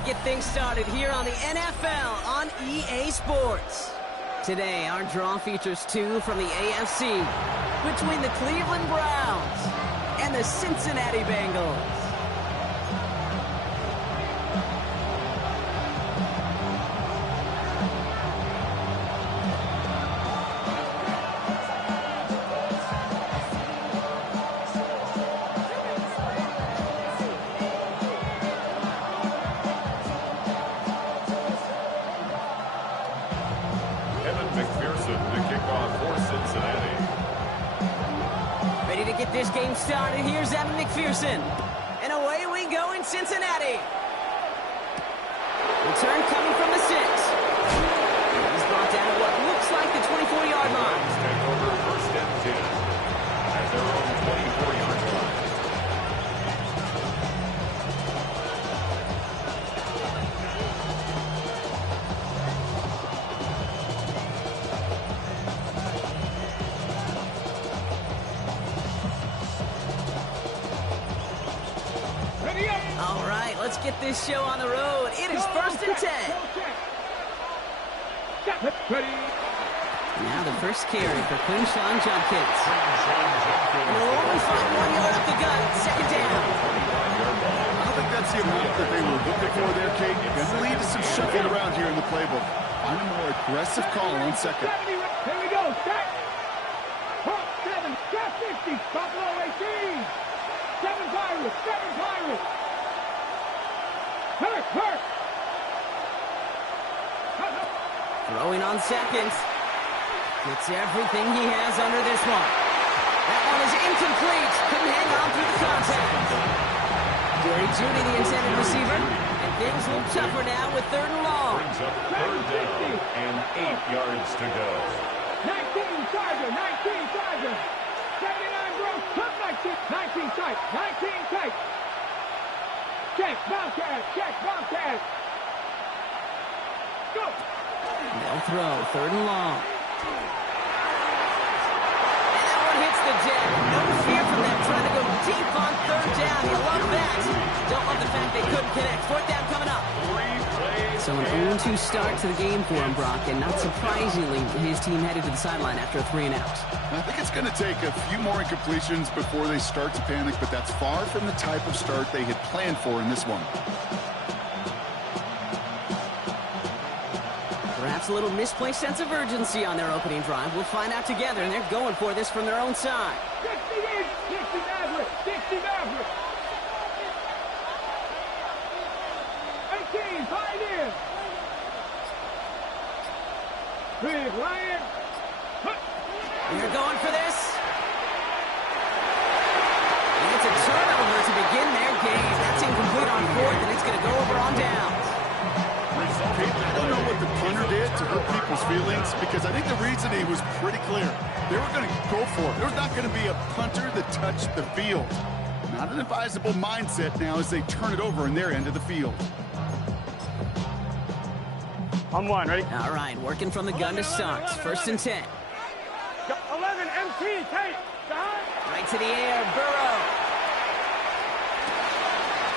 to get things started here on the NFL on EA Sports. Today, our draw features two from the AFC between the Cleveland Browns and the Cincinnati Bengals. This game started. Here's Evan McPherson. And away we go in Cincinnati. Return coming from the 6. He's brought down at what looks like the 24-yard line. Take over first and 10 at their own 24-yard line. All right, let's get this show on the road. It is first and 10. Now the first carry for Quinshon Judkins. And they'll only find 1 yard up the gut. Second down. I don't think that's the amount that they were looking for there, Kate. Going to lead to some shuffling around here in the playbook. Find a more aggressive call on second. Here we go. Set. 7. Got 50. Buffalo 18. 7 Pirates. 7 Pirates. Hurt. Throwing on seconds. Gets everything he has under this one. That one is incomplete. Couldn't hang on through the contact. Jerry Jeudy, the intended receiver. And things look tougher now with 3rd and long. Brings up 3rd down and 8 yards to go. 19 Charger. 19 Charger. 79 Bros. Cut 19 tight. 19 tight. Check, Bobcat, Bobcat. Go. They'll throw 3rd and long. And that one hits the deck. No fear from them trying to go deep on 3rd down. You love that. Don't love the fact they couldn't connect. 4th down coming up. So an 0-2 start to the game for him, Brock, and not surprisingly, his team headed to the sideline after a 3-and-out. I think it's going to take a few more incompletions before they start to panic, but that's far from the type of start they had planned for in this one. Perhaps a little misplaced sense of urgency on their opening drive. We'll find out together, and they're going for this from their own side. 60 Maverick. 18, Pioneer. Big Ryan. They're going for this. And it's a turnover to begin their game. That's incomplete on 4th, and it's going to go over on downs. I don't know what the punter did to hurt people's feelings, because I think the reasoning was pretty clear. They were going to go for it. There's not going to be a punter that touched the field. Not an advisable mindset now as they turn it over in their end of the field. On 1, ready? All right, working from the gun to start. 1st and 10. 11, MT, take. Right to the air, Burrow.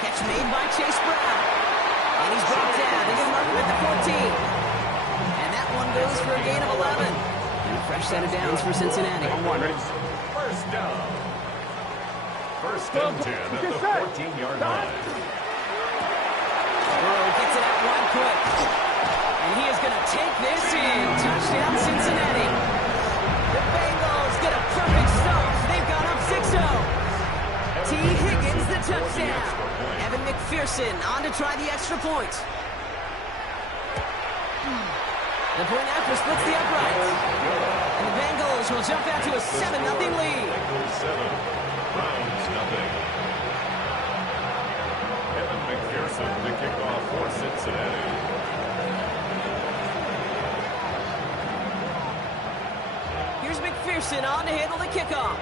Catch made by Chase Brown. And he's brought down. They get marked at the 14. And that one goes for a gain of 11. And a fresh set of downs for Cincinnati. On 1, ready? First down. 1st and 10 at the 14-yard line. Burrow gets it out wide quick. And he is going to take this in. Touchdown, Cincinnati. The Bengals get a perfect start. They've gone up 6-0. T. Higgins, the touchdown. Evan McPherson on to try the extra point. The point after splits the uprights. And the Bengals will jump out to a 7-0 lead. Bengals 7, Browns nothing. Evan McPherson to kick off for Cincinnati. Here's McPherson on to handle the kickoff.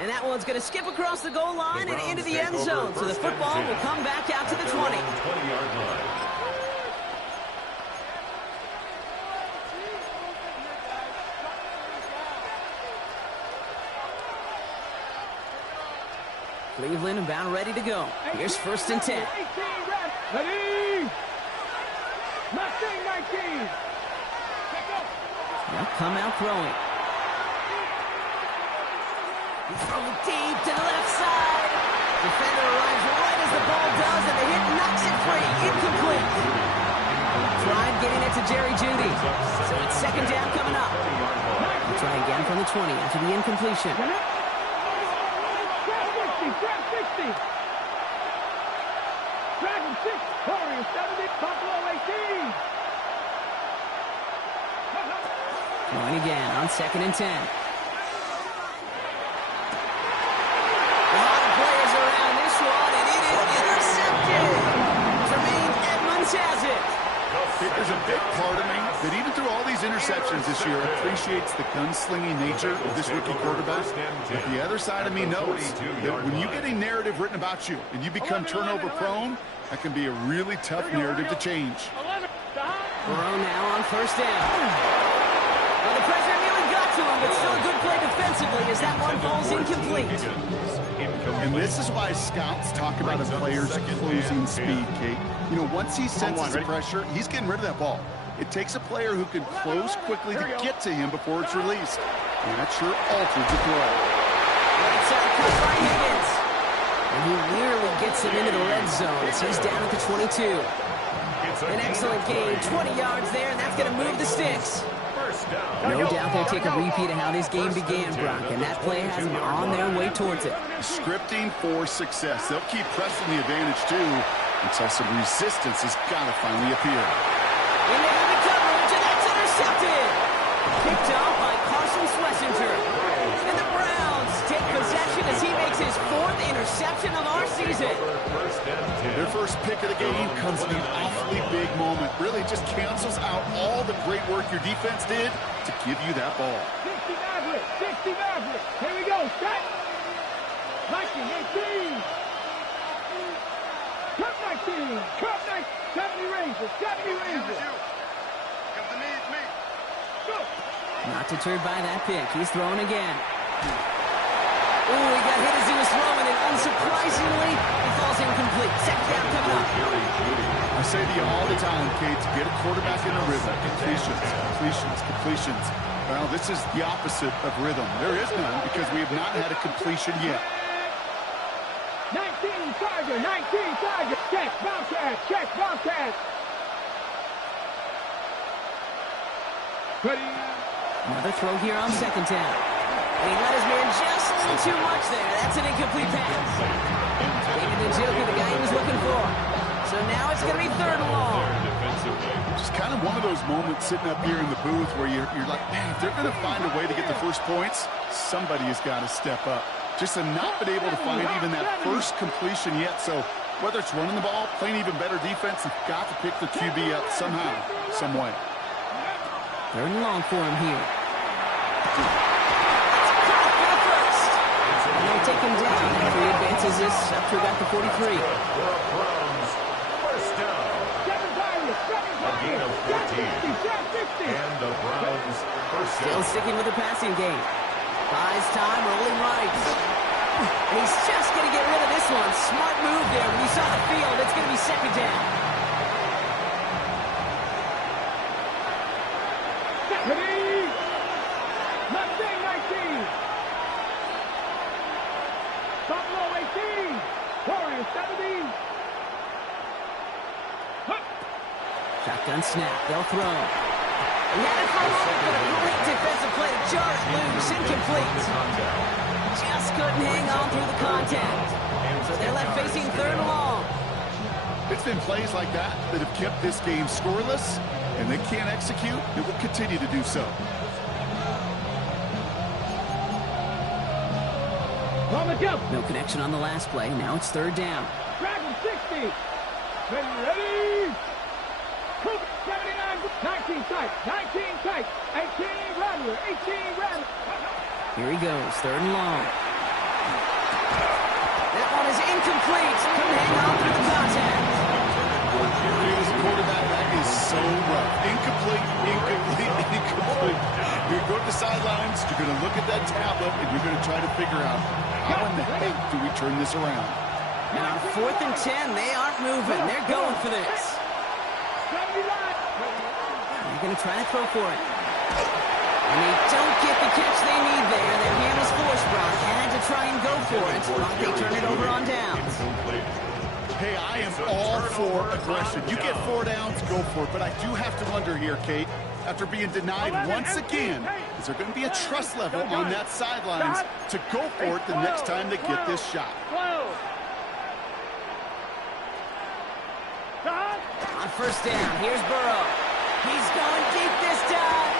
And that one's going to skip across the goal line and into the end zone. So the football will come back out to the 20. 20-yard line. Cleveland about ready to go. Here's 1st and 10. 18, ready. Mustang 19. They'll come out throwing. He's throwing deep to the left side. Defender arrives right as the ball does, and the hit knocks it free. Incomplete. Tried getting it to Jerry Jeudy. So it's 2nd down coming up. We'll try again from the 20 after the incompletion. Grab 60. Dragon 6. Warriors 70. Buffalo 18. Going again on 2nd and 10. A lot of players around this one, and it is intercepted. Tremaine Edmonds has it. There's a big part of me that even through all these interceptions this year appreciates the gunslinging nature of this rookie quarterback. But the other side of me knows that when you get a narrative written about you and you become turnover prone, that can be a really tough narrative to change. Burrow now on 1st down. Well, the pressure nearly got to him, but still a good play defensively as that one falls incomplete. And this is why scouts talk about a player's closing speed, Kate. You know, once he senses the pressure, he's getting rid of that ball. It takes a player who can close quickly to get to him before it's released. And that sure alters the throw. Right side cut by Higgins. And he nearly gets him into the red zone as he's down at the 22. An excellent gain, 20 yards there, and that's going to move the sticks. No doubt they'll take a repeat of how this game began, Brock, and that play has them on their way towards it. Scripting for success. They'll keep pressing the advantage, too, until some resistance has got to finally appear. Into heavy coverage, and that's intercepted. Picked off by Carson Schlesinger. And the Browns take possession as he makes his 4th interception of our season. Their first pick of the game comes in an awfully big moment. Really just cancels out all the great work your defense did to give you that ball. 60 Maverick. 60 Maverick. Here we go. Set. 19, 18. Cut 19. Cut 19. 70 Rangers. 70 Rangers. Go. Not deterred by that pick. He's throwing again. Ooh, he got hit as he was throwing, and unsurprisingly, he falls incomplete. 2nd down coming up. I say to you all the time, Kate, to get a quarterback in a rhythm. Completions. Well, this is the opposite of rhythm. There is none because we have not had a completion yet. 19 Tiger. 19 Tiger. Check. Bobcat. Check. Bobcat. Ready. Another throw here on 2nd down. And he let his man just a little too much there. That's an incomplete pass. David Njoku, the guy he was looking for. So now it's going to be 3rd and long. Just kind of one of those moments sitting up here in the booth where you're like, man, if they're going to find a way to get the first points, somebody has got to step up. Just have not been able to find even that first completion yet. So whether it's running the ball, playing even better defense, they've got to pick their QB up somehow, some way. 3rd and long for him here. And they'll take him down after he advances this up to about the 43. First down. A gain of 14. And the Browns first Still down. sticking with the passing game. Buys time, rolling right. And he's just going to get rid of this one. Smart move there. When you saw the field, it's going to be 2nd down. Ready. Mustang 19. Buffalo 18. Warriors 70. Shotgun snap. They'll throw. He had it for a moment, but a great defensive play to jar it loose. Incomplete. Just couldn't hang on through the contact. So they're left facing 3rd and long. It's been plays like that that have kept this game scoreless, and they can't execute. It will continue to do so. No connection on the last play. Now it's 3rd down. Dragon 60. Ready. 79. 19 tight. 19 tight. 18 Rattler. 18 Rattler. Here he goes. 3rd and long. That one is incomplete. Couldn't hang on through the contact. As a quarterback, that is so rough. Incomplete. You go to the sidelines, you're going to look at that tablet, and you're going to try to figure out how in the heck do we turn this around. And on 4th and 10, they aren't moving. They're going for this. They're going to try to throw for it. And they don't get the catch they need there. Their hand was forced, Brock. Had to try and go for it. Brock, they turn it over on downs. Hey, I am all for aggression. You get 4 downs, go for it. But I do have to wonder here, Kate, after being denied once again, is there going to be a trust level on that sidelines to go for it the next time they get this shot? On 1st down, here's Burrow. He's going deep this time.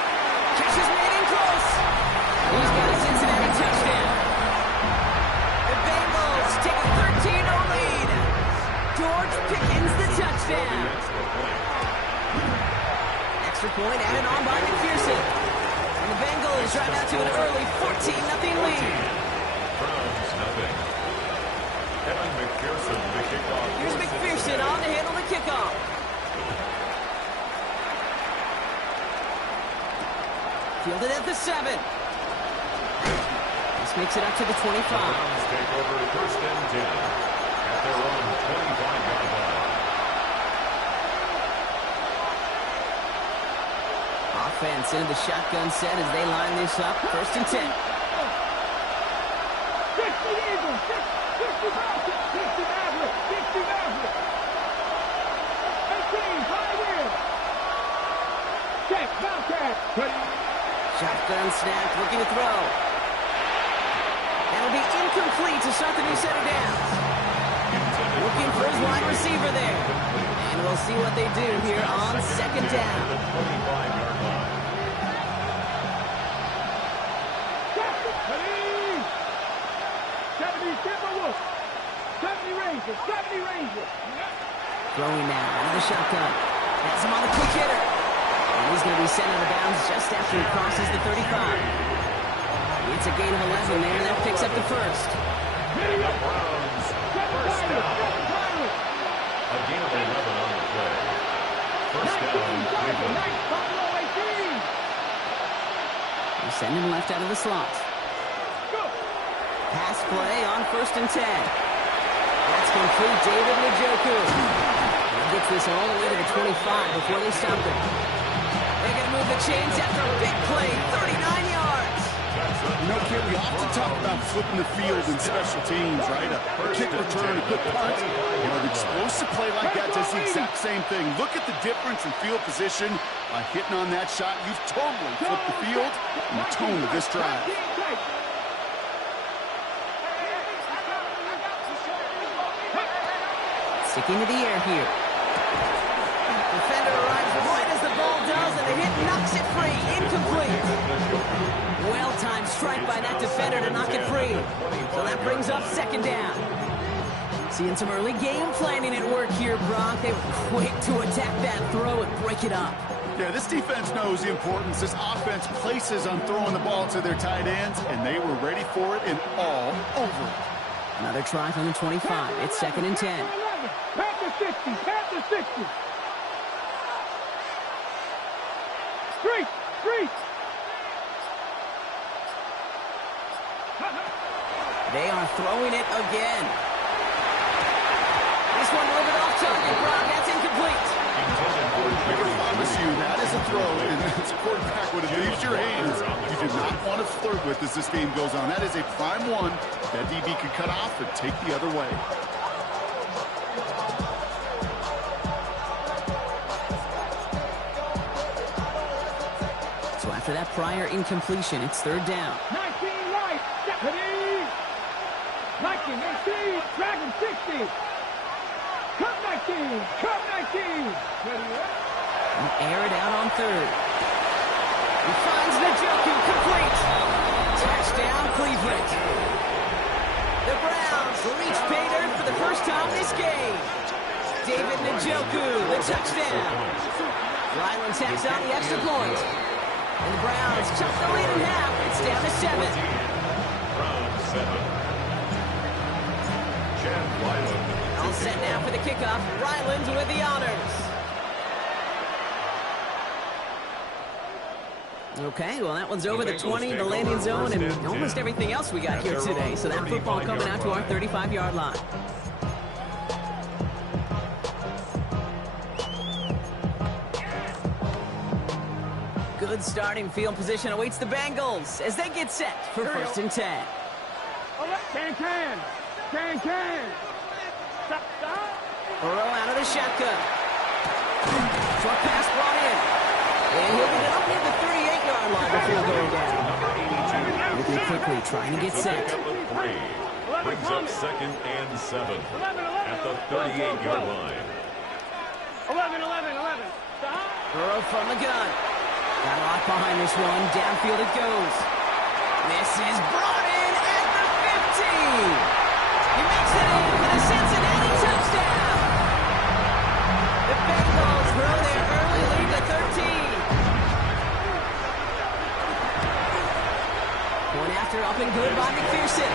Catch is made in close. He's got a Cincinnati touchdown. The Bengals take a 13-0 lead. George Pickens the touchdown. Extra point added on by McPherson. And the Bengals drive out to an early 14-0 lead. Browns, nothing. Evan McPherson, the kickoff. Here's McPherson on to handle the kickoff. Fielded at the 7. This makes it up to the 25. Browns take over 1st and 10 at their own 25-yard line. Offense into the shotgun set as they line this up. 1st and 10. 60 Eagles, 60 Falcons, 60 Mavericks, 60 Mavericks. 18, Pioneers. Check, Bobcat. Shotgun snap, looking to throw. That'll be incomplete to start the new set of downs. Looking for his wide receiver there. And we'll see what they do here on 2nd down. 25-yard line. 70 Timberwolves, 70 Rangers, 70 Rangers. Throwing now out of the shotgun. That's him on the quick hitter. And he's going to be sent out of bounds just after he crosses the 35. It's a gain of 11 there, and that picks up the 1st. And the Browns, 1st down. A gain of 11 on the play. 1st down, Cleveland. They send him left out of the slot. Pass play on 1st and 10. That's complete. David Njoku. He gets this all the way to the 25 before they stop him. They're going to move the chains after a big play, 39 yards. You know, Kit, we often talk about flipping the field in special teams, right? A kick return, a good punt. You know, an explosive play like that does the exact same thing. Look at the difference in field position by hitting on that shot. You've totally flipped the field and the tone of this drive. Sticking to the air here. Defender arrives right as the ball does, and the hit knocks it free. Incomplete. Well-timed strike by that defender to knock it free. So that brings up 2nd down. Seeing some early game planning at work here, Brock. They were quick to attack that throw and break it up. Yeah, this defense knows the importance this offense places on throwing the ball to their tight ends, and they were ready for it and all over it. Another try from the 25. It's 2nd and 10. Panther 60, Panther 60. Street, street. They are throwing it again. This one a little bit off target, Brock. That's incomplete. I can promise you that is a throw, and as a quarterback, when it leaves your hands, you do not want to flirt with as this game goes on. That is a prime one that DB could cut off and take the other way. So after that prior incompletion, it's 3rd down. 19 right, Stephanie. Viking 18, Dragon 60. Cup 19, Cup 19. And air it out on 3rd. He finds Njoku complete. Touchdown, Cleveland. The Browns reach pay dirt for the first time this game. David Njoku, the touchdown. Ryland tacks out the extra point. And the Browns chop the lead in half. It's down to 7. Browns 7. Chad Ryland. All set now for the kickoff. Ryland with the honors. Okay, well, that one's over the 20 in the landing zone and almost everything else we got here today. So that football coming out to our 35-yard line. Good starting field position awaits the Bengals as they get set for 1st and 10. Can. Stop. Burrow out of the shotgun. Short pass brought in. And he'll get it up near the 38-yard line before going down. Looking quickly, trying to get set. Brings up 2nd and 7 at the 38-yard line. 11. Stop. Burrow from the gun. Got a lot behind this one. Downfield it goes. This is brought in at the 15. He makes it in for the Cincinnati touchdown. The Bengals grow their early lead to 13. Point after up and good by McPherson.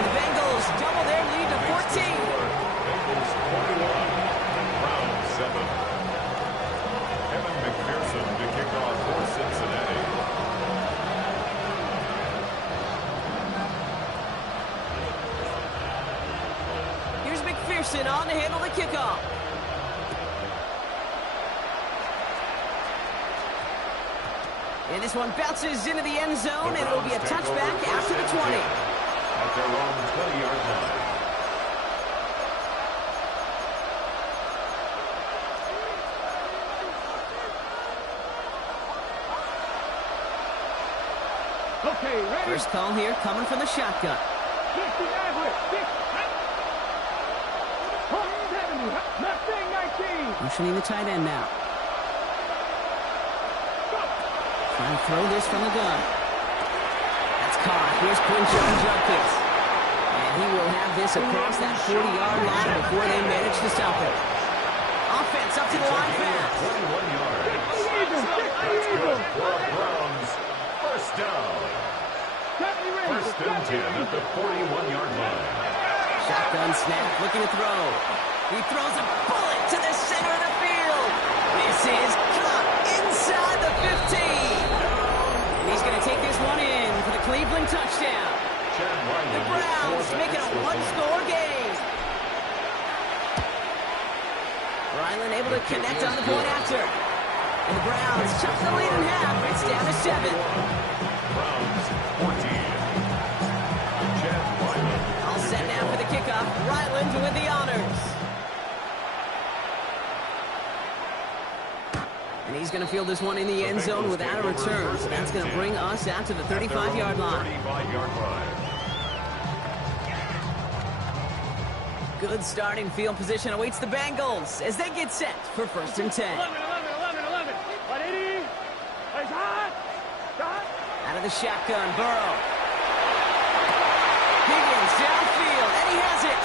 The Bengals double their lead to 14. Bengals 21, Browns 7. Kevin McPherson to kick off for Cincinnati. Here's McPherson on to handle the kickoff. And this one bounces into the end zone, and it'll be a touchback after the 20. At their own 20-yard line. Okay, ready? First call here coming from the shotgun. 60 average. 70. Mustang 19. Motioning the tight end now. Trying to throw this from the gun. That's caught. Here's Quinshon Judkins. And he will have this across that 40-yard line before they manage to stop it. Offense up to the line fast. 21 yards. That's good for the Browns. First down. First and 10 at the 41-yard line. Shotgun snap, looking to throw. He throws a bullet to the center of the field. This is caught inside the 15. And he's going to take this one in for the Cleveland touchdown. The Browns make it a one-score game. Ryland able to connect on the point after. And the Browns chop the lead in half. It's down to 7. Browns 14. Chad Ryland. All set now for the kickoff. Ryland with the honors. And he's going to field this one in the end zone without a return. So that's going to bring us out to the 35-yard line. 35-yard line. Good starting field position awaits the Bengals as they get set for 1st and 10. 11. 180. Plays hot. Out of the shotgun, Burrow. Higgins downfield, and he has it.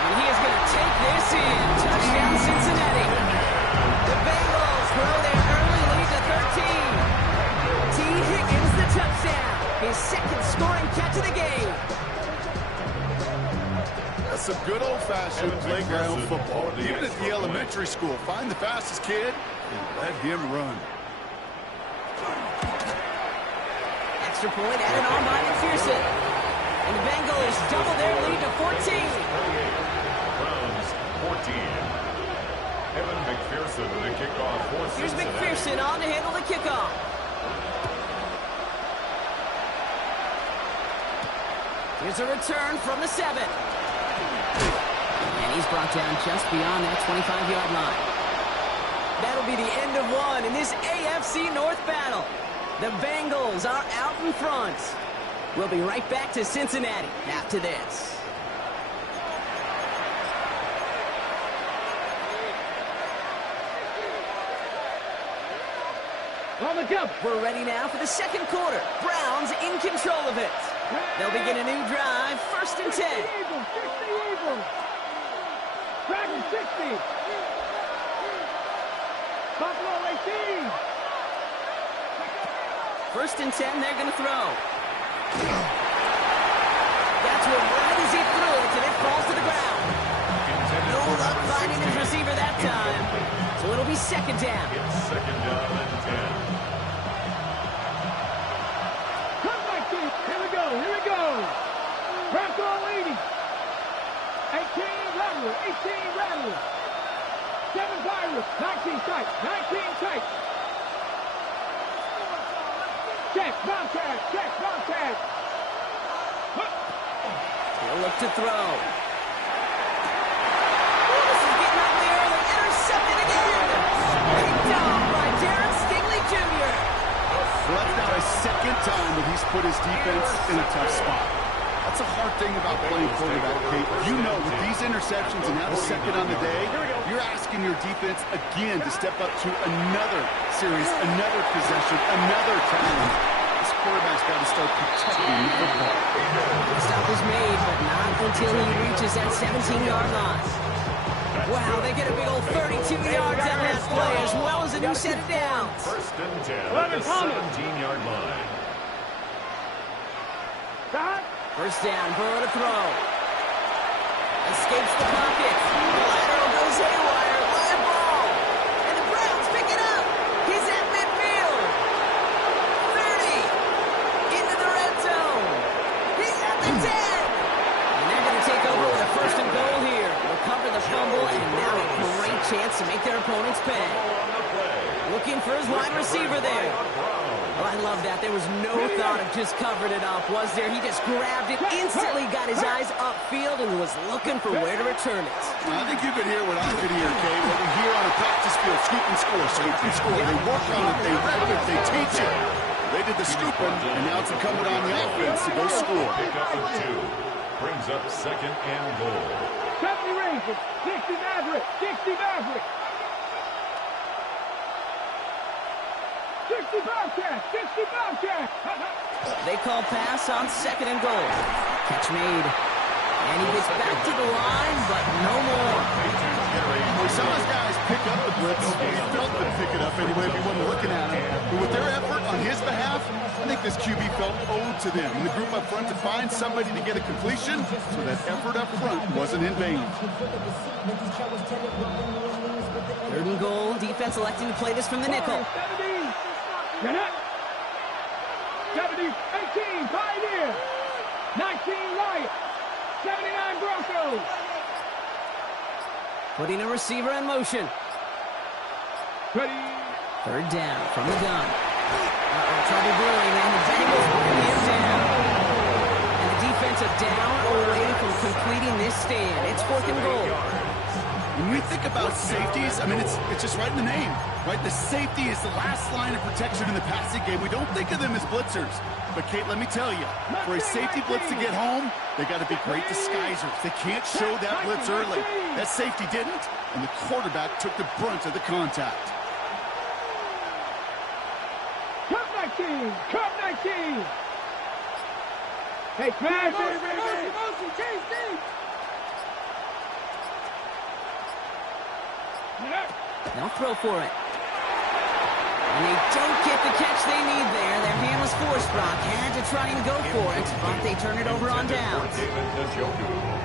And he is going to take this in. Touchdown, Cincinnati. The Bengals grow their early lead to 13. T. Higgins the touchdown. His second scoring catch of the game. That's some good old-fashioned playground football. Even at the elementary school, find the fastest kid and let him run. Extra point added on by McPherson. And the Bengals double their lead to 14. Browns 14. Kevin McPherson with the kickoff for Here's Cincinnati. McPherson on to handle the kickoff. Here's a return from the 7. And he's brought down just beyond that 25-yard line. That'll be the end of one in this AFC North battle. The Bengals are out in front. We'll be right back to Cincinnati after this. On the jump. We're ready now for the second quarter. Browns in control of it. They'll begin a new drive, 1st and 10. 60 Eagles. Dragon 60. Buffalo 18. 1st and 10, they're going to throw. Got to him right as he threw it, and it falls to the ground. No luck finding his receiver that time. So it'll be 2nd down. It's 2nd down and 10. Rattler, 18 Rattler. 7 Pirates, 19 tight, 19 tight. Check, contact, check, contact. He'll look to throw. Oh, this is getting ugly early. Intercepted again. Picked off by Darren Stingley Jr. Well, that's now a second time that he's put his defense in a tough spot. That's a hard thing about playing quarterback, Kate. You know, with these interceptions and now the second on the day, you're asking your defense again to step up to another series, another possession, another challenge. This quarterback's got to start protecting the football. The stop is made, but not until he reaches that 17-yard line. Wow, they get a big old 32 yards out of that play, as well as a new set of downs. First and 10 at the 17-yard line. First down, Burrow to throw. Escapes the pocket. The lateral goes haywire. Live ball. And the Browns pick it up. He's at midfield. 30. Into the red zone. He's at the 10. And they're going to take over with a first and goal here. Recover the fumble, and now a great chance to make their opponents pay. Looking for his wide receiver there. Oh, I love that. There was no thought of just covering it up, was there? He just grabbed it, instantly got his eyes upfield, and was looking for where to return it. I think you could hear what I could hear, Kay. What we hear on a practice field, scoop and score, scoop and score. They work on it, they rep it, they teach it. They did the scooping, and now it's incumbent on the offense to go score. Pick up of 2. Brings up second and goal. 70 Rangers, 60 Maverick, 60 Maverick. 60 Bobcat, 60 Bobcat. They call pass on second and goal. Catch made. And he gets back to the line, but no more. We saw those guys pick up the blitz. We felt them pick it up anyway if we wasn't looking at it. But with their effort on his behalf, I think this QB felt owed to them. And the group up front to find somebody to get a completion, so that effort up front wasn't in vain. Third and goal. Defense electing to play this from the nickel. 70, 18, Pioneer. 19, Riot. 79, Broncos. Putting a receiver in motion. Ready. Third down from the gun. Trouble brewing, and the Bengals bring him down. And the defense a down away from completing this stand. It's fourth and goal. When we think about safeties, I mean, it's just right in the name, right? The safety is the last line of protection in the passing game. We don't think of them as blitzers. But, Kate, let me tell you, for a safety blitz to get home, they got to be great disguisers. They can't show that blitz early. That safety didn't, and the quarterback took the brunt of the contact. Cup 19, Cup 19. Hey, smash it, motion, change deep. They'll throw for it. And they don't get the catch they need there. Their hand was forced, Brock. Had to try and go for it, but they turn it over on downs.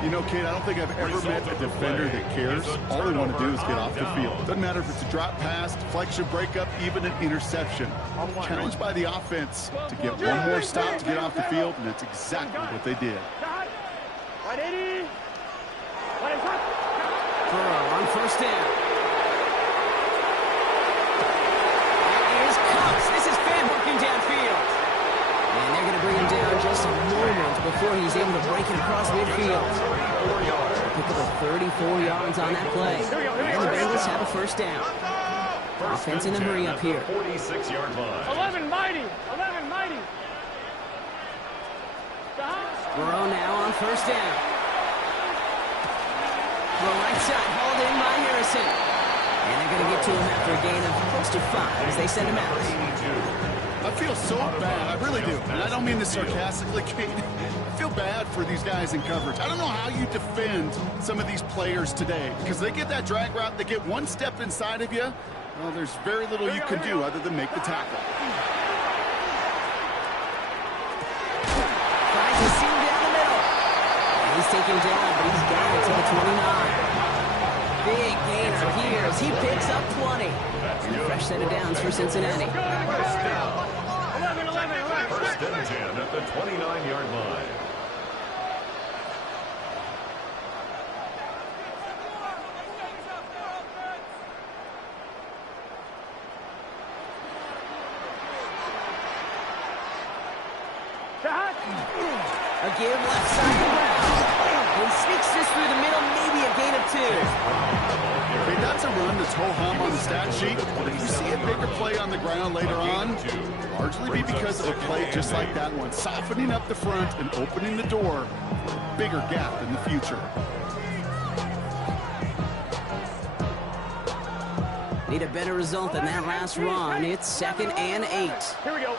You know, Kate, I don't think I've ever met a defender that cares. All they want to do is get off the field. Doesn't matter if it's a drop pass, deflection, breakup, even an interception. Challenged by the offense to get one more stop to get off the field, and that's exactly what they did. Burrow on first down. This is Fan working downfield. And they're going to bring him down just a moment before he's able to break it across midfield. Pick up a 34 yards on that play. And the Bengals have a first down. Offense in the hurry up here. 46-yard line. 11 mighty. Burrow now on first down. The right side hauled in by Harrison. And they're going to get to him after a gain of close to 5 as they send him out. I feel so bad. I really do. And I don't mean this sarcastically, Kate. I feel bad for these guys in coverage. I don't know how you defend some of these players today because they get that drag route, they get one step inside of you. Well, there's very little you can do other than make the tackle. Tries to seam down the middle. And he's taken down, but he's got it to the 29. Big gainer here as he picks up 20. And a fresh set of downs for Cincinnati. First down. First and 10 at the 29-yard line. Stop. A give left side to Brown. He sneaks this through the middle, maybe a gain of 2. Okay, that's a run that's ho-hum on the stat sheet, but if you see a bigger play on the ground later on, largely be because of a play just like that one, softening up the front and opening the door for a bigger gap in the future. Need a better result than that last run. It's 2nd and 8. Here we go.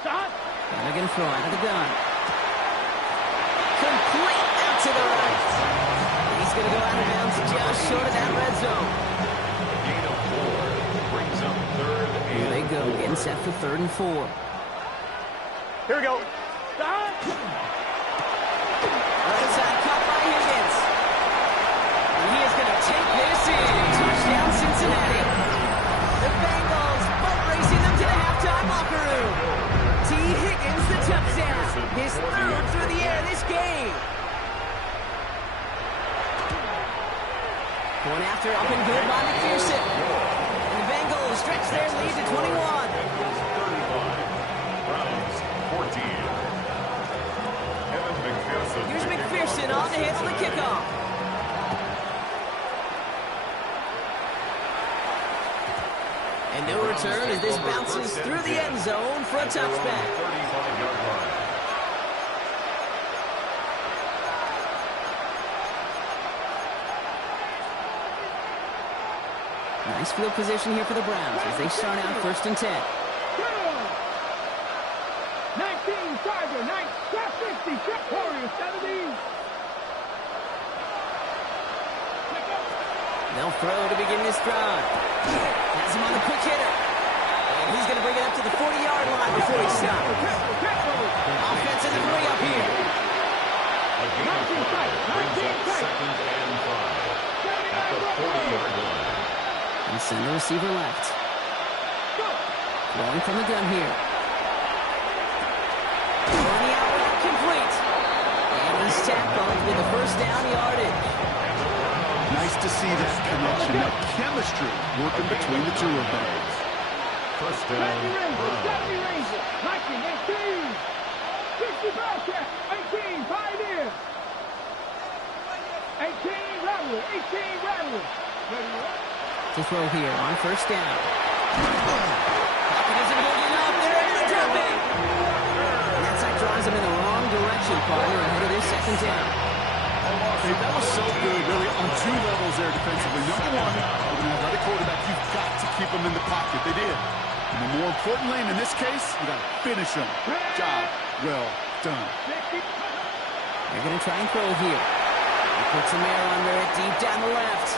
Stop. Flanagan throw out of the gun. Complete out to the right. He's going to go out of bounds just short of that red zone. Gain of 4 brings up 3rd and Here they go, getting set for 3rd and 4. Here we go. Stop. Right side caught by Higgins. And he is going to take this in. Touchdown Cincinnati. The Bengals boat racing them to the halftime locker room. T. Higgins the touchdown. His 3rd through the air this game. Going after up and good by McPherson. And the Bengals stretch their lead to 21. Bengals 35, Browns 14. Evan McPherson. Here's McPherson on to handle the kickoff. And no return as this bounces through the end zone for a touchback. 35-yard line. Nice field position here for the Browns as they start out 1st and 10. 19, Tiger, 50, Chuck Warriors, 70. They'll throw to begin this drive. Has him on the quick hitter. And he's going to bring it up to the 40-yard line before he stops. Offense in the 3 up here. A gain of 5 brings up 2nd and 5 at the 40-yard line. And send the receiver left. Throwing from the gun here. Throwing the outlet complete. And he's tackled with the 1st down yardage. Nice to see that connection, that chemistry working between the two of them. 1st down, Browns. 19, 18. 60 Bobcat, 18, Pioneer. 18, Rattler, 18, Rattler. To throw here on 1st down. Pocket isn't holding up. They're able to drop it. And that side drives him in the wrong direction, partner, ahead of this 2nd down. Hey, that was so good, really, on 2 levels there defensively. Number 1, with an athletic quarterback, you've got to keep them in the pocket. They did. And more importantly, and in this case, you got to finish them. Job well done. They're going to try and throw here. He puts some air under it, deep down the left.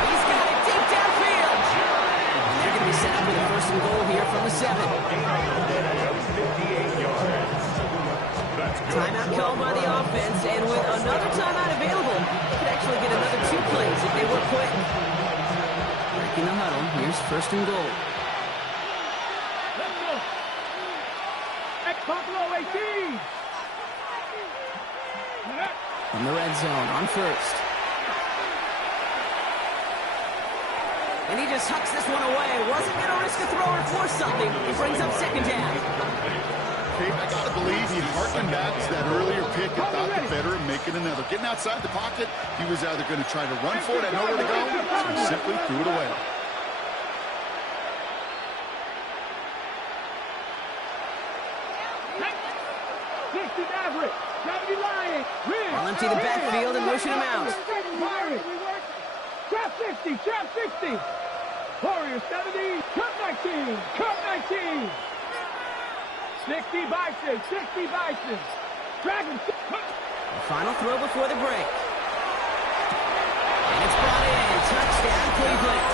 He's got it deep downfield. And they're going to be set up with a 1st and goal here from the 7. 58 yards. That's good. Timeout called by the offense, and with another timeout available, they could actually get another 2 plays if they were quick. Breaking the huddle, here's 1st and goal. Let's go. Ex-Buffalo 18. From the red zone on 1st. And he just hucks this one away. Wasn't going to risk a throw or force something. He brings up 2nd down. Okay, I got to believe he harkened back to that earlier pick and thought the better of making another. Getting outside the pocket, he was either going to try to run for it, had nowhere to go, so he simply threw it away. I'll empty the backfield and motion him out. Trap 60, trap 60. Warriors 70, cut 19, cut 19. 60 Bison, 60 Bison. Dragons. The final throw before the break. And it's brought in. Touchdown, Cleveland.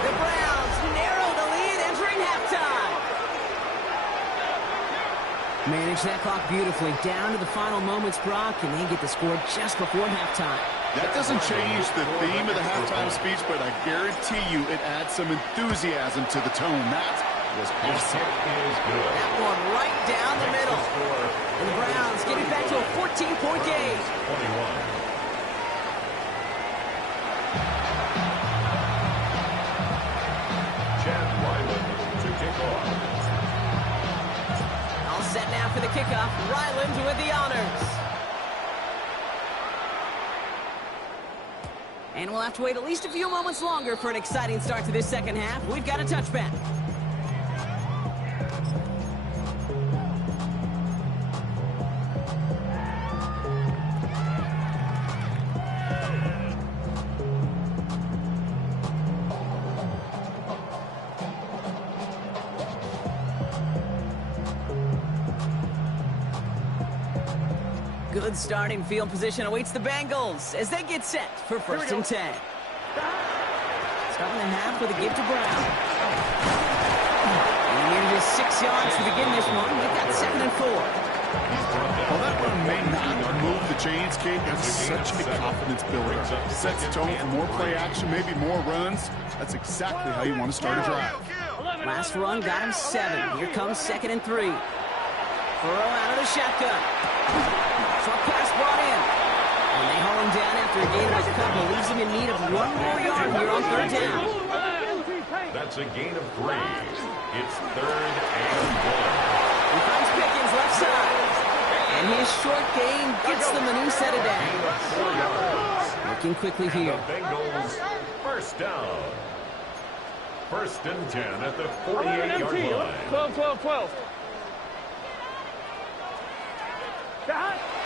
The Browns narrow the lead entering halftime. Manage that clock beautifully down to the final moments, Brock, and they get the score just before halftime. That doesn't change the theme of the halftime speech, but I guarantee you it adds some enthusiasm to the tone. That was awesome. Is good. That one right down the middle. And the Browns get it back to a 14-point game. 21. Chad Ryland to kick off. kickoff. Ryland with the honors. And we'll have to wait at least a few moments longer for an exciting start to this second half. We've got a touchback. Good starting field position awaits the Bengals as they get set for 1st and 10. Starting the half with a give to Brown. And near just 6 yards to begin this one. They've got 2nd and 4. Well, that run may not move the chains, Kate. That's such a confidence builder. Sets the tone for more play action, maybe more runs. That's exactly how you want to start a drive. Last run got him 7. Here comes 2nd and 3. Burrow out of the shotgun. Short pass brought in. And they haul him down after a gain of a couple. Leaves him in need of 1 more yard here on 3rd down. That's a gain of 3. It's 3rd and 1. He finds Pickens left side. And his short gain gets them a new set of downs. 4 yards. Looking quickly The here. Bengals, 1st down. 1st and 10 at the 48-yard line. 12.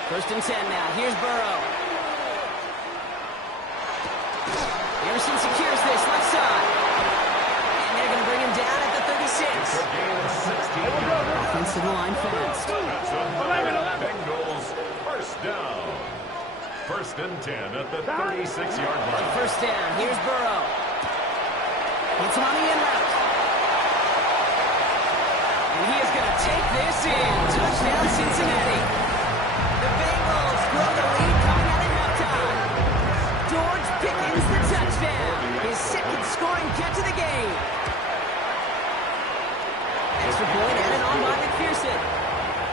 1st and 10 now. Here's Burrow. Harrison secures this left side. And they're going to bring him down at the 36. A gain of 16 yards. Offensive line fast. That's another Bengals 1st down. 1st and 10 at the 36-yard line. 1st down. Here's Burrow. Hits him on the in route. And he is going to take this in. Touchdown, Cincinnati. The Bengals grow the lead coming out at halftime. George Pickens the touchdown. His 2nd scoring catch of the game. Extra point added on by McPherson.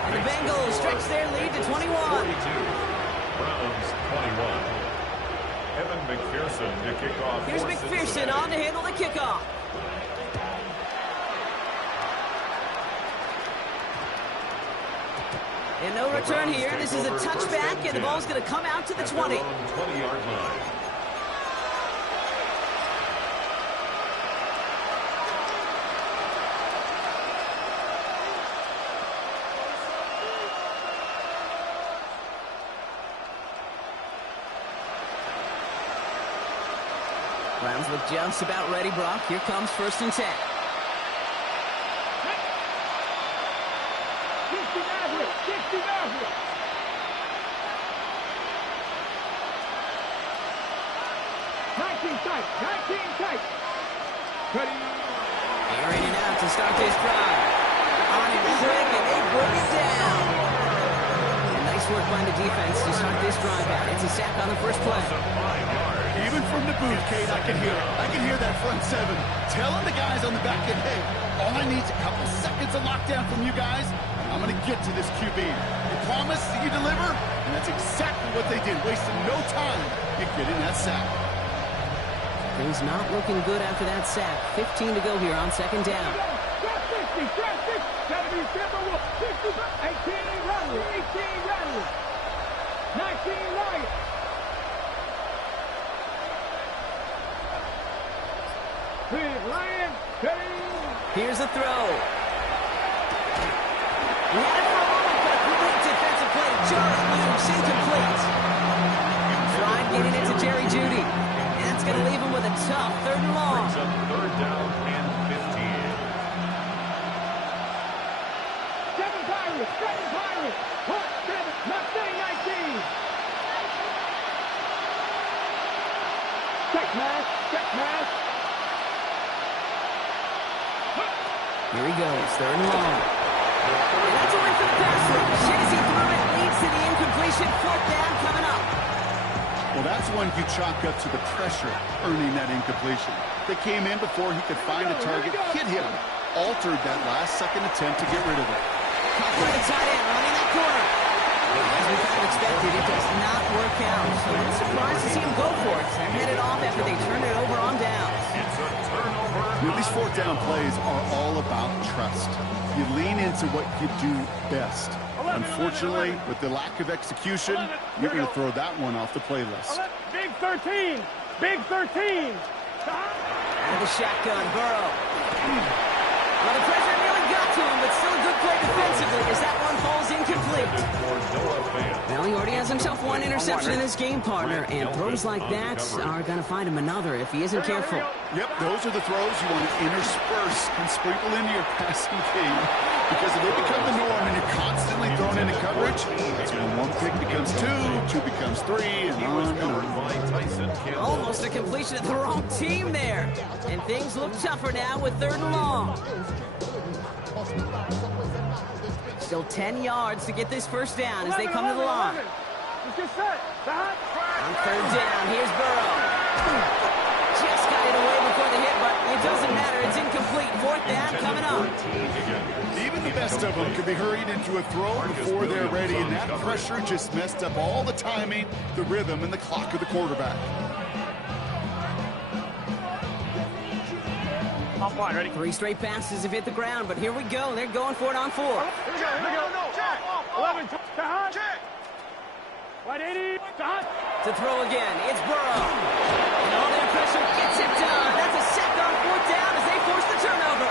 And the Bengals stretch their lead to 21. 42. Browns 21. Evan McPherson to kick off. Here's for McPherson Cincinnati. on to handle the kickoff. And no The return Browns here. take This is a over 1st touchback, and the 10 ball's going to come out to the at 20. their own 20-yard line. Browns look just about ready, Brock. Here comes 1st and 10. 60 Maverick. 19 tight. Ready. Airing it out to start this drive. On it quick, and they bring it down. And nice work by the defense to start this drive out. It's a sack on the first play. Even from the booth, Kate, I can hear it. I can hear that front 7 telling the guys on the back end, hey, all I need is a couple seconds of lockdown from you guys, and I'm going to get to this QB. You promise, you deliver, and that's exactly what they did, wasting no time in getting that sack. Things not looking good after that sack. 15 to go here on 2nd down. Drop 60. Gotta be simple. 60. 18 Rattler. 19 Wyatt. Lion. Ready. Here's a throw. He had it for a moment, but a great defensive play. Jarrett Lewis incomplete. Tried getting it to Jerry Jeudy. And that's going to leave him with a tough 3rd and long. Brings up 3rd down and 15. 7 Pirates. Hot 7. Mustang 19. Check mask. Here he goes, 3rd and long. And that's a win for the pass rush. Shazy threw it, leads to the incompletion. 4th down coming up. Well, that's one you chalk up to the pressure earning that incompletion. They came in before he could find a target, hit him, altered that last-second attempt to get rid of it. Caught by the tight end, running that corner. As we kind of expected, it does not work out. So I'm surprised to see him go for it. They're headed off after they turned it over on downs. It's a turnover. These 4th down plays are all about trust. You lean into what you do best. Unfortunately, with the lack of execution, you're going to throw that one off the playlist. Big 13. Big 13. And the shotgun, Burrow. Well, the pressure nearly got to him, but still a good play defensively as that one falls incomplete. Well, he already has himself one interception in his game, partner, and throws like that are going to find him another if he isn't careful. Yep, those are the throws you want to intersperse and sprinkle into your passing game, because if they become the norm and you're constantly thrown into coverage, that's when one pick becomes two becomes three, and on and on. Almost a completion of the wrong team there. And things look tougher now with 3rd and long. Still 10 yards to get this first down as they come to the line. Let's get set. On 3rd down, here's Burrow. Just got it away before the hit, but it doesn't matter. It's incomplete. 4th down coming up. Even the best of them can be hurried into a throw before they're ready, and that pressure just messed up all the timing, the rhythm, and the clock of the quarterback. Ready? 3 straight passes have hit the ground, but here we go. They're going for it on 4. Here we go. Check. 11. Check. 180. To throw again, it's Burrow. And all that pressure gets it done. That's a sack on 4th down as they force the turnover.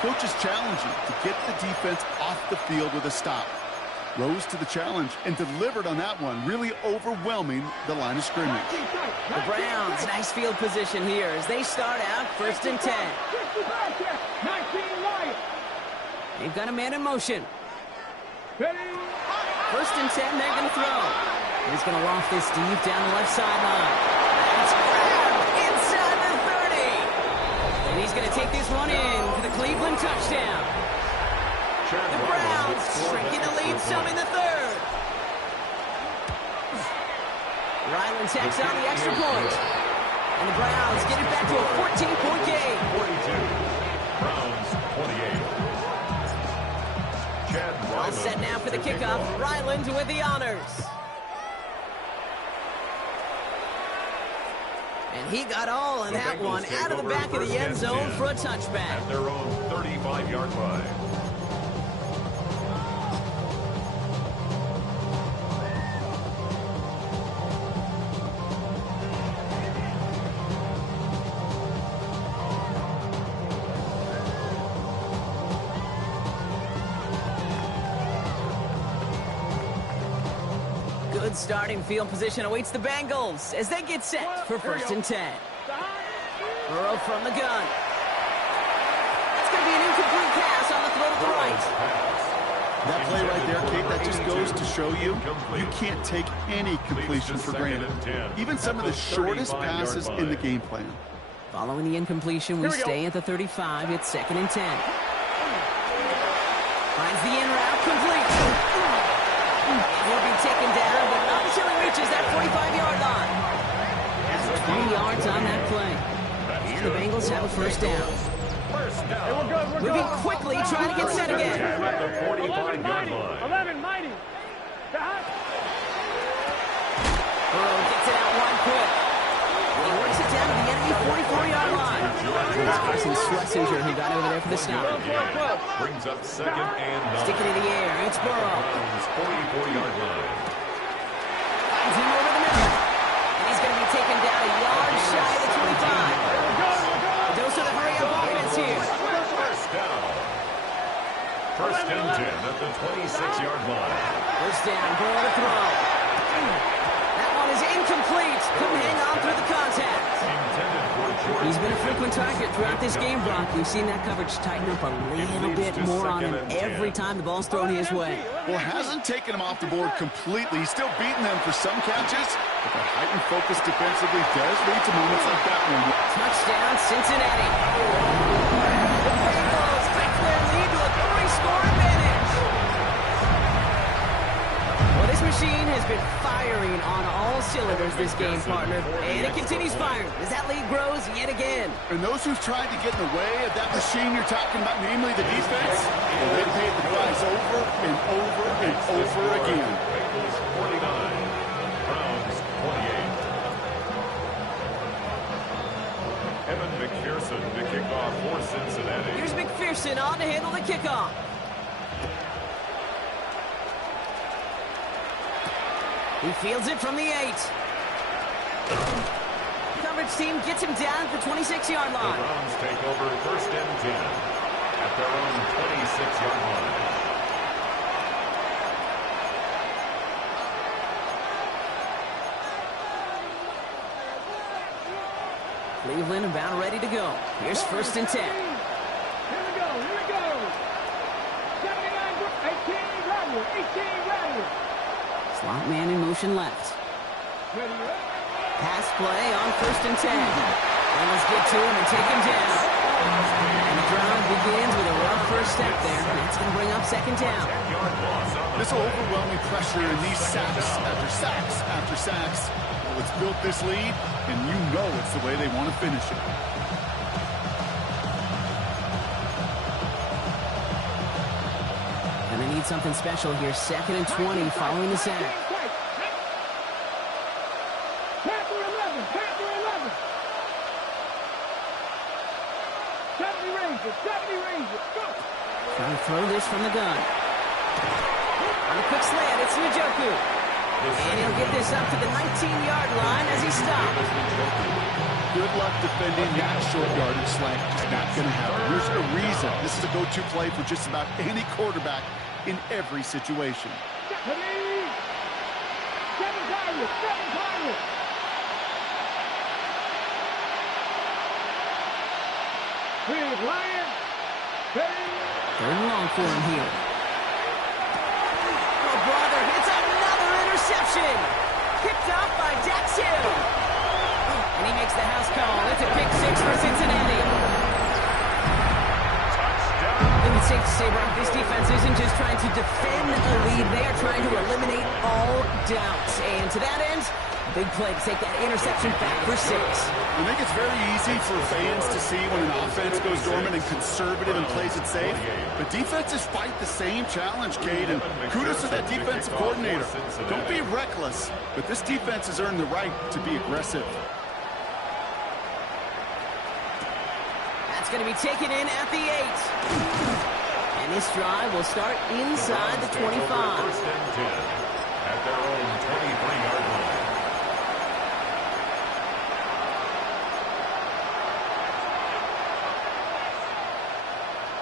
Coach is challenging to get the defense off the field with a stop. Rose to the challenge and delivered on that one, really overwhelming the line of scrimmage. The Browns, nice field position here as they start out 1st and 10. They've got a man in motion. 1st and 10, they're going to throw. He's going to loft this deep down the left sideline. That's grabbed inside the 30. And he's going to take this one in for the Cleveland touchdown. The Browns shrinking the lead some in the 3rd. Ryland tacks on the extra point. And the Browns get it back to a 14-point game. 42. Browns 28. All set now for the kickoff. Ryland with the honors. And he got all in that one out of the back of the end zone for a touchback. At their own 35-yard line. Good starting field position awaits the Bengals as they get set for 1st and 10. Burrow from the gun. That's going to be an incomplete pass on the throw to the right. That play right there, Kate, that just goes to show you can't take any completion for granted. Even some of the shortest passes in the game plan. Following the incompletion, we stay at the 35. It's 2nd and 10. Finds the in route complete. He'll be taken down, but not until he reaches that 45-yard line. 20 yards on that play. And the Bengals have a 1st down. Moving quickly, trying to get set again. 11, mighty. Burrow gets it out one quick. He works it down to the enemy 44-yard line. It's Carson Schlesinger who got over there for the stop. Brings up 2nd and 9. Sticking in the air, it's Burrow. 44-yard line. Finds him over the middle. And he's going to be taken down a yard shy of the 25. A dose of the hurry-up offense here. First down. 1st and 10 at the 26-yard line. 1st down, Burrow to throw. That one is incomplete. Couldn't hang on through the contact. He's been a frequent target throughout this game, Brock. We've seen that coverage tighten up a little bit more on him every time the ball's thrown his way. Well, hasn't taken him off the board completely. He's still beating them for some catches, but the heightened focus defensively does lead to moments like that one. Touchdown, Cincinnati. The Bengals take their lead to a 3-score advantage. Well, this machine has been firing on all cylinders this game, partner. And it continues firing as that lead grows yet again. And those who've tried to get in the way of that machine you're talking about, namely the defense, well, they paid the price over and over and over again. Bengals 49, Browns 28. Evan McPherson to kick off for Cincinnati. Here's McPherson on to handle the kickoff. He fields it from the 8. Coverage team gets him down at the 26-yard The line. Browns take over 1st and 10 at their own 26-yard line. Cleveland about ready to go. Here's 1st and 10. Here we go, here we go. 79, 18, Rattler, 18, Rattler. Slot man in motion left. Ready, Pass play on 1st and 10. And let's get to him and take him down. And the drive begins with a rough first step there. That's going to bring up 2nd down. 10-yard loss on the This overwhelming pressure and these sacks after sacks after sacks. Well, it's built this lead, and you know it's the way they want to finish it. And they need something special here. 2nd and 20 following the sack. Panther 11, Panther 11. 70 Rangers, 70 Rangers, go. Trying to throw this from the gun. On a quick slant, it's Njoku. And he'll get this up to the 19-yard line as he stops. Good luck defending that short yardage slant. It's not going to happen. There's a reason. This is a go-to play for just about any quarterback in every situation. 7 Pirates, 7 Pirates. With Ryan, ready. 3rd and long for him here. Oh, brother, it's another interception. Picked off by Dax Hill. And he makes the house call. It's a pick 6 for Cincinnati. I think it's safe to say, Brock, this defense isn't just trying to defend a lead. They are trying to eliminate all doubts. And to that end, big play to take that interception back for 6. I think it's very easy for fans to see when an offense goes dormant and conservative and plays it safe. But defenses fight the same challenge, Cade, and kudos to that defensive coordinator. Don't be reckless, but this defense has earned the right to be aggressive. That's going to be taken in at the 8. And this drive will start inside the 25. 1st and 10 at their own 23-yard line.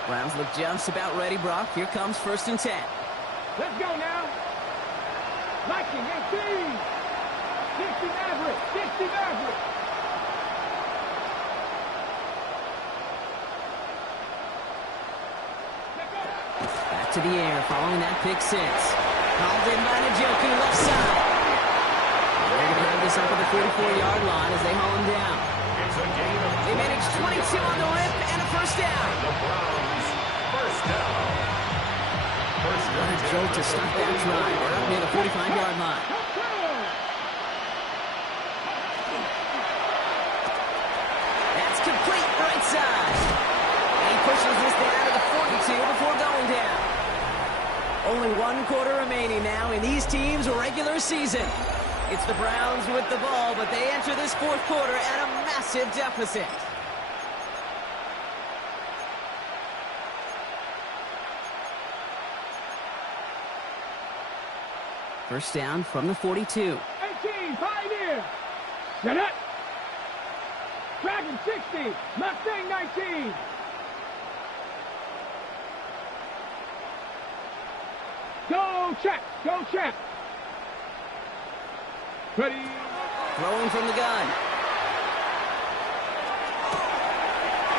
Browns look just about ready, Brock. Here comes 1st and 10. Let's go now. Viking 18. 60 Maverick, 60 Maverick. Back to the air following that pick 6. Called in by Njoku, left side. They're going to have this up at the 44-yard line as they haul him down. It's a gain of They manage 22 on the rip and a 1st down. the Browns. 1st down. 1st What a and 10 jolt to start that drive. They're up near the 45-yard line. That's complete right side. And he pushes this down to the 42 before going down. Only 1 quarter remaining now in these teams' regular season. It's the Browns with the ball, but they enter this 4th quarter at a massive deficit. First down from the 42. 18, Pioneer. Get it. Dragon 60, Mustang 19. Go check, go check. Ready. Throwing from the gun.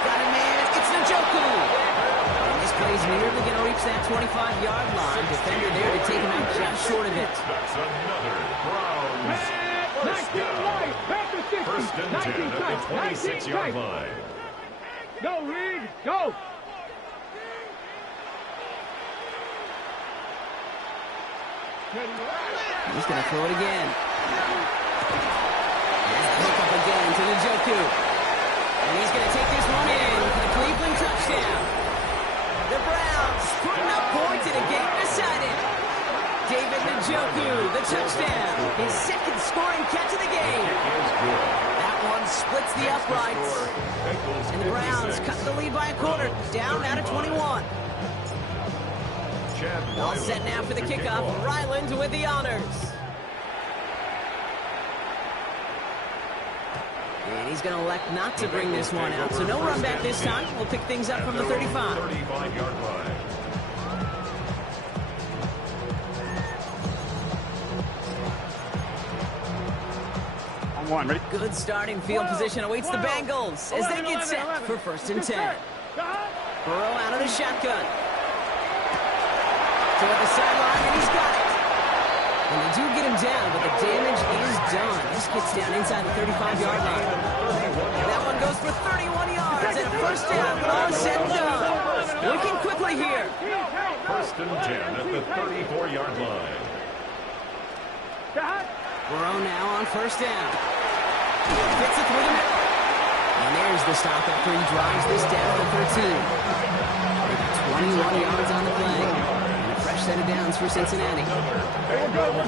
Got a man. It's Njoku. And this play's nearly going to reach that 25-yard line. Defender there to take him out just short of it. That's another Browns. 1st down. 1st and 10 at the 26-yard line. Go, Reed, go. He's going to throw it again. Hook up again to Njoku. And he's going to take this one in for the Cleveland touchdown. The Browns putting up points in a game decided. David Njoku, the touchdown. His 2nd scoring catch of the game. That one splits the uprights. And the Browns cut the lead by a quarter, down out of 21. All set now for the kickoff. Ryland with the honors. he's going to elect not to bring this one out. So no run back this time. We'll pick things up from the 35. 35-yard line. On one, ready? Good starting field position awaits the Bengals as they get set for 1st and 10. Burrow out of the shotgun. Toward the sideline, and he's got it. And they do get him down, but the damage is done. This gets down inside the 35-yard line. That one goes for 31 yards and a 1st down. All set and done. Looking quickly here. 1st and 10 at the 34-yard line. Burrow now on 1st down. Gets it through the middle. And there's the stop after he drives this down to 13. 21 yards on the play. And a fresh set of downs for Cincinnati.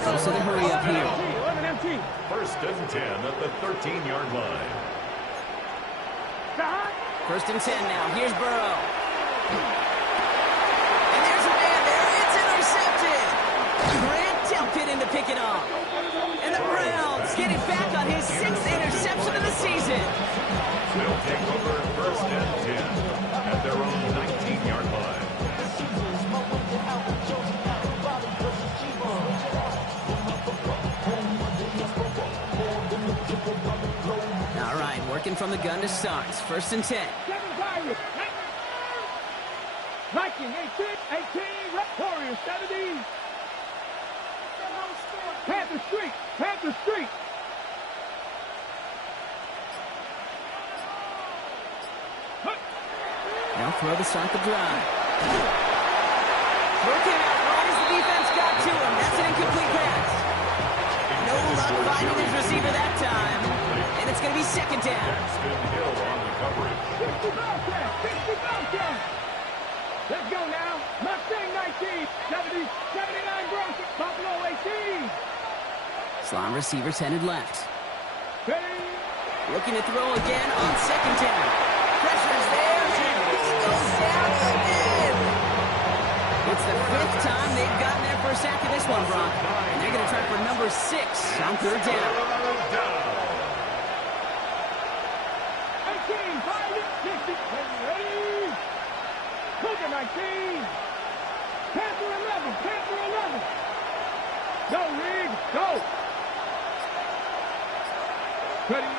Also the hurry up here. 1st and 10 at the 13-yard line. 1st and 10 now. Here's Burrow. And there's a man there. It's intercepted. Grant Delpit in to pick it off. And the Browns get it back on his 6th interception of the season. They'll take over 1st and 10 at their own 19-yard line. All right, working from the gun to start. 1st and 10. 19, 18, Warriors, 17. Panther Street, Panther Street. Now throw to start the drive. Working out right as the defense got to him. That's an incomplete pass. No luck finding his receiver that time. And it's going to be 2nd down. Daxton Hill on the coverage. 60 Let's go now. Mustang 19, 70, 79 Bronco, Buffalo 18. Slot receivers headed left. Ready? Looking to throw again on 2nd down. Pressure's there, and he goes down again. It's the 5th time they've gotten their first sack of this one, Brock. And they're going to try for number 6 on 3rd down. 18, 5, 60, ready? Cougar 19. Panther 11, Panther 11. Go, Rig, go. Ready?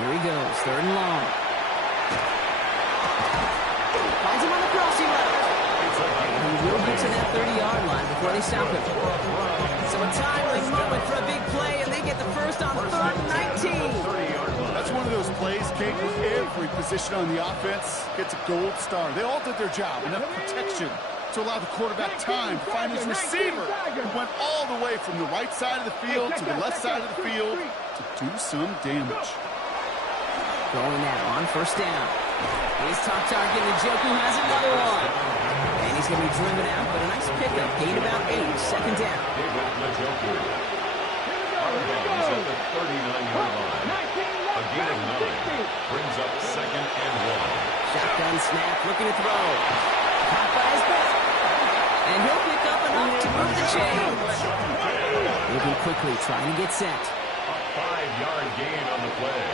Here he goes, 3rd and long. Finds him on the crossing route. He will get to that 30-yard line before they stop him. So a timely moment for a big play, and they get the first on 3rd and 19. That's one of those plays, Kate, where every position on the offense gets a gold star. They all did their job. Enough protection to allow the quarterback time to find his receiver, who went all the way from the right side of the field to the left side of the field to do some damage. Going now on 1st down. His top target, Njoku has another one. And he's going to be driven out, but a nice pickup. Gain about 8, 2nd down. Njoku. Arbuckle at the 39-yard line. A gain of 9 brings up 2nd and 1. Shotgun snap, looking to throw. Caught by his back. And he'll pick up enough to move the chain. Moving quickly, trying to get set. A 5-yard gain on the play.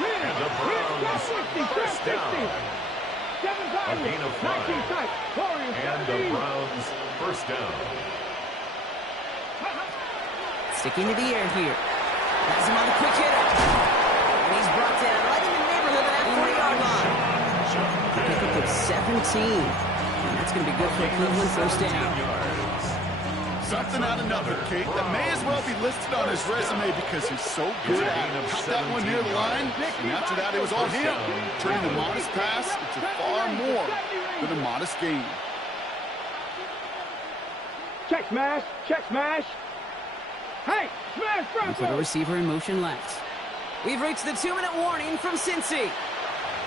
And the Browns 1st down. A gain of 5. And the Browns 1st down. Sticking to the air here. Has him on the quick hitter. And he's brought down right in the neighborhood of that 40-yard line. Pickup of 17. And that's going to be good for Cleveland 1st down. Something out of nothing, Kate, that may as well be listed on his resume because he's so good at it. Got that one near the line, and after that it was all him, turning the modest pass into far more than a modest gain. Check smash, check smash. Hey, smash We front put a row. receiver in motion left. We've reached the 2-minute warning from Cincy.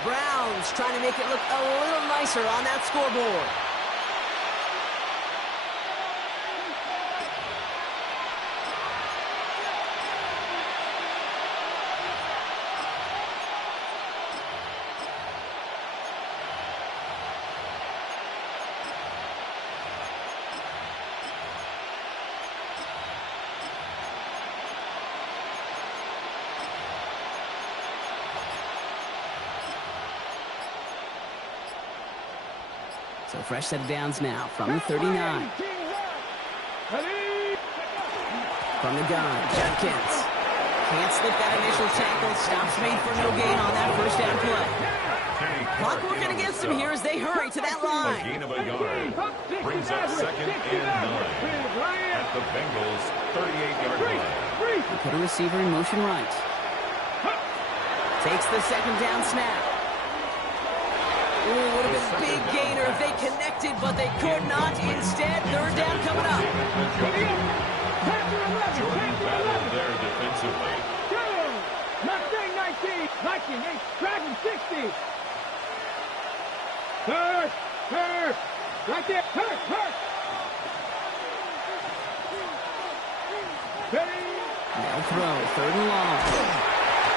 Browns trying to make it look a little nicer on that scoreboard. So fresh set of downs now from the 39. From the gun, Judkins. Can't slip that initial tackle. Stops made for no gain on that first down play. Clock working against them here as they hurry to that A line. gain of a yard. Brings up 2nd and 9 at the Bengals' 38-yard line. They put a receiver in motion right. Takes the second down snap. Ooh, would have been a big gainer if they connected, but they could not. Instead, third down coming up. Jordan battled there defensively. Mustang 19. Viking 8. Dragon 60. Hurt. Right there. Hurt. They'll throw, third and long.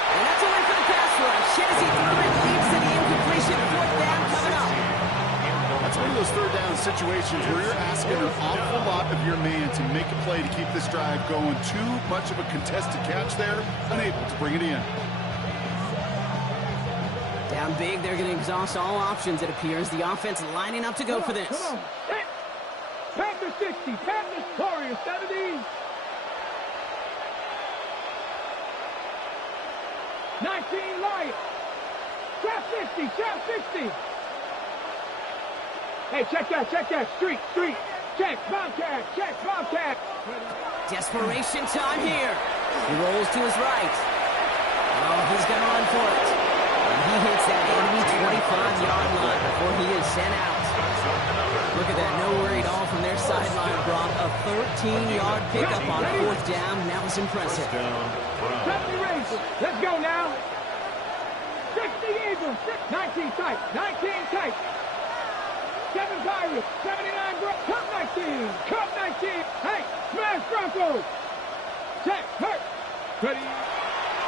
And that's a win for the pass rush. Hennessy threw it, leads to the incompletion. Fourth down coming up. That's one of those third down situations where you're asking an awful lot of your man to make a play to keep this drive going. Too much of a contested catch there, unable to bring it in. Down big, they're going to exhaust all options, it appears. The offense lining up to go for this. Come on. Panther 60. Panthers Warriors 70. 19 Lions. Trap 60. Hey, check that. Street. Check, Bobcat. Desperation time here. He rolls to his right. Oh, he's going to run for it. And he hits that enemy 25-yard line before he is sent out. Look at that, no worry at all from their sideline, Brock. A 13-yard pickup on fourth down, and that was impressive. 70 Rangers. Let's go now. 60 Eagles. 19 tight. 7 Pirates. 79 Broncos. Cup 19. Hey, smash Broncos. Check. Hurt. Ready.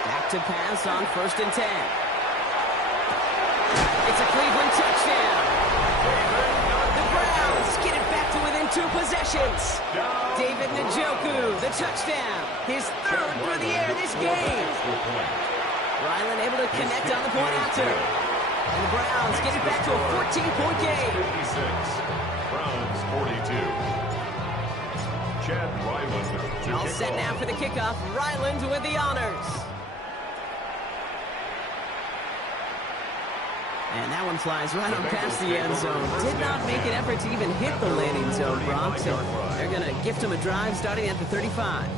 Back to pass on 1st and 10. It's a Cleveland touchdown. The Browns get it back to within 2 possessions. David Njoku, the touchdown. His 3rd through the air this game. Ryland able to connect on the point after. And the Browns get it back to a 14-point game. 56. Browns 42. Chad Ryland. All set now for the kickoff. Ryland with the honors. And that one flies right on past the end zone. Did not make an effort to even hit the landing zone, Brock. So they're going to gift him a drive starting at the 35.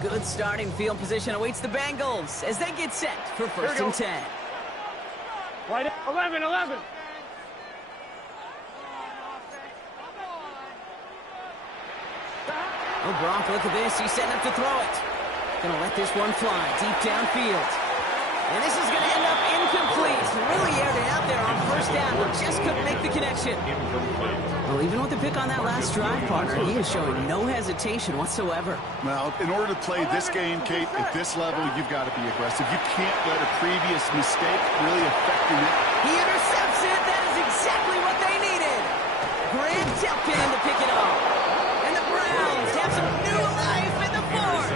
Good starting field position awaits the Bengals as they get set for 1st and 10. Right. 11. Oh, Brock, look at this. He's setting up to throw it. Gonna let this one fly deep downfield. And this is gonna end up incomplete. Really aired it out there on 1st down, but just couldn't make the connection. Well, even with the pick on that last drive, partner, he is showing no hesitation whatsoever. Well, in order to play this game, Kate, at this level, you've got to be aggressive. You can't let a previous mistake really affect your net. He intercepts it. That is exactly what they needed. Grant Delphin in to pick it up. And the Browns have some new life in the fourth.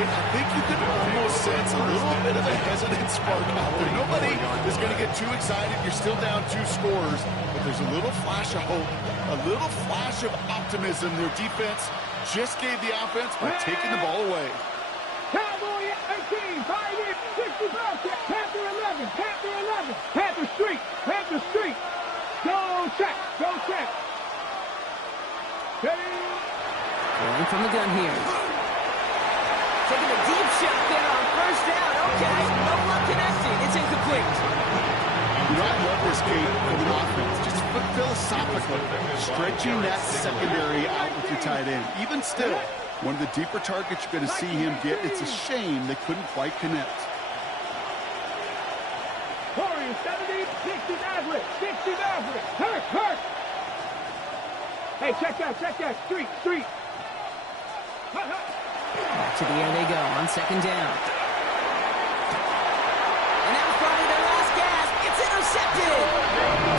I think you could almost sense a little bit of a hesitant spark out there. Nobody is going to get too excited. You're still down 2 scores, but there's a little flash of hope, a little flash of optimism. Their defense just gave the offense by taking the ball away. Cowboy 18, Pioneer 60 Bobcat. Panther 11. Panther Street. Go check. Ready. Going from the gun here. Taking a deep shot there on 1st down. Okay, no luck connecting. It's incomplete. I love this game for the offense. Just philosophically, stretching that secondary out with your tight end. Even still, one of the deeper targets you're going to see him get. It's a shame they couldn't quite connect. Warriors 70, 60 Maverick. Hurt. Hey, check that. Street. Back to the air they go on 2nd down. And that was probably their last gasp. It's intercepted.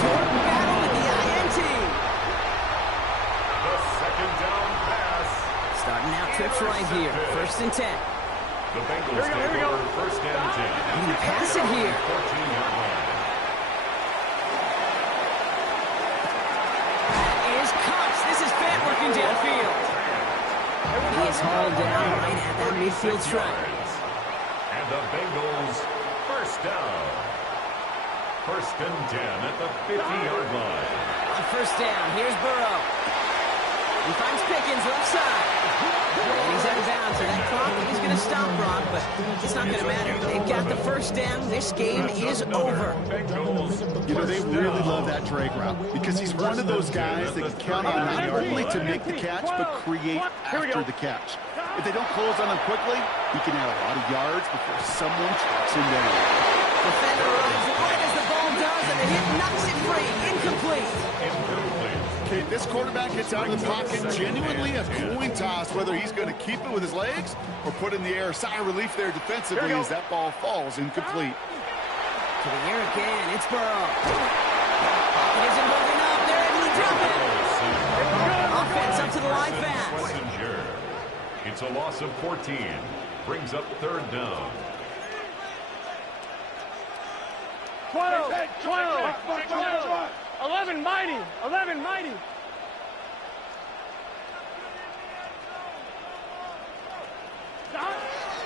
Jordan Battle with the INT. The 2nd down pass. Starting out trips right here. 1st and 10. The Bengals take over first and 10. Can he pass it here? 14-yard line. That is Cox. This is Fant working downfield. He is hauled down right at that midfield stripe. And the Bengals first down. First and 10 at the 50-yard line. On first down, here's Burrow. He finds Pickens left side. And he's out of bounds, so that clock is going to stop Brock, but it's not going to matter. They've got the first down. This game is over. You know, they really love that drag route because he's one of those guys that can count on not only to make the catch, but create after the catch. If they don't close on him quickly, he can add a lot of yards before someone tracks him down. Defender runs right as the ball does, and the hit knocks it free. Incomplete. Okay, this quarterback gets out of the pocket genuinely a coin toss, whether he's going to keep it with his legs or put in the air. Sigh of relief there defensively as that ball falls incomplete. To the air again. It's Burrow. It isn't moving up. They're able to drop it. Offense up to the line fast. It's a loss of 14. Brings up third down. 12, 11 mighty, 11 mighty.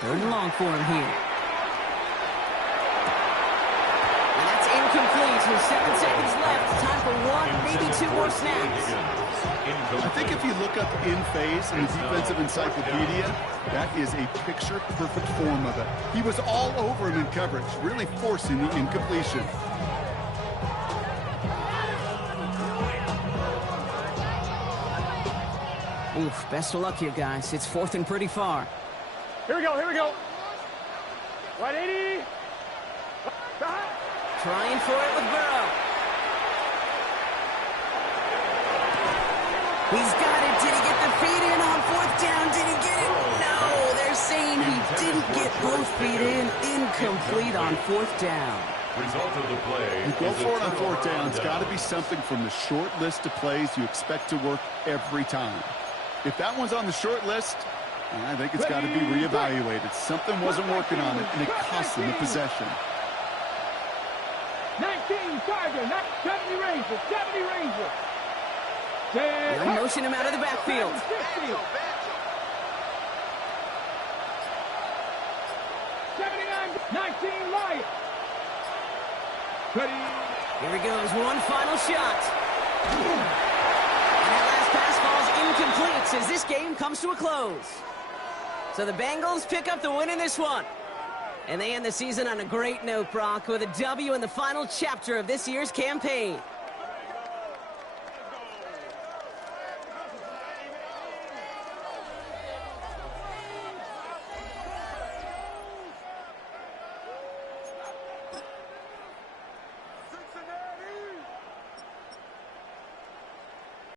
Third and long for him here. And that's incomplete. With 7 seconds left. Time for one, maybe two more snaps. I think if you look up in phase in the defensive encyclopedia, that is a picture-perfect form of it. He was all over him in coverage, really forcing the incompletion. Oof, best of luck here, guys. It's fourth and pretty far. Here we go, here we go. Right 80. Trying for it with Burrow. He's got it. Did he get the feet in on fourth down? Did he get it? No, they're saying he didn't get both feet in. Incomplete on fourth down. Result of the play. You go for it on fourth down. It's got to be something from the short list of plays you expect to work every time. If that one's on the short list, I think it's got to be reevaluated. Something wasn't working on it, and it cost them the possession. 19 Charger, 70 Ranger, 70 Ranger. They'll motion him out of the backfield. 79, 19 Lion. Ready. Here he goes, one final shot. And that last pass falls incomplete as this game comes to a close. So the Bengals pick up the win in this one. And they end the season on a great note, Brock, with a W in the final chapter of this year's campaign.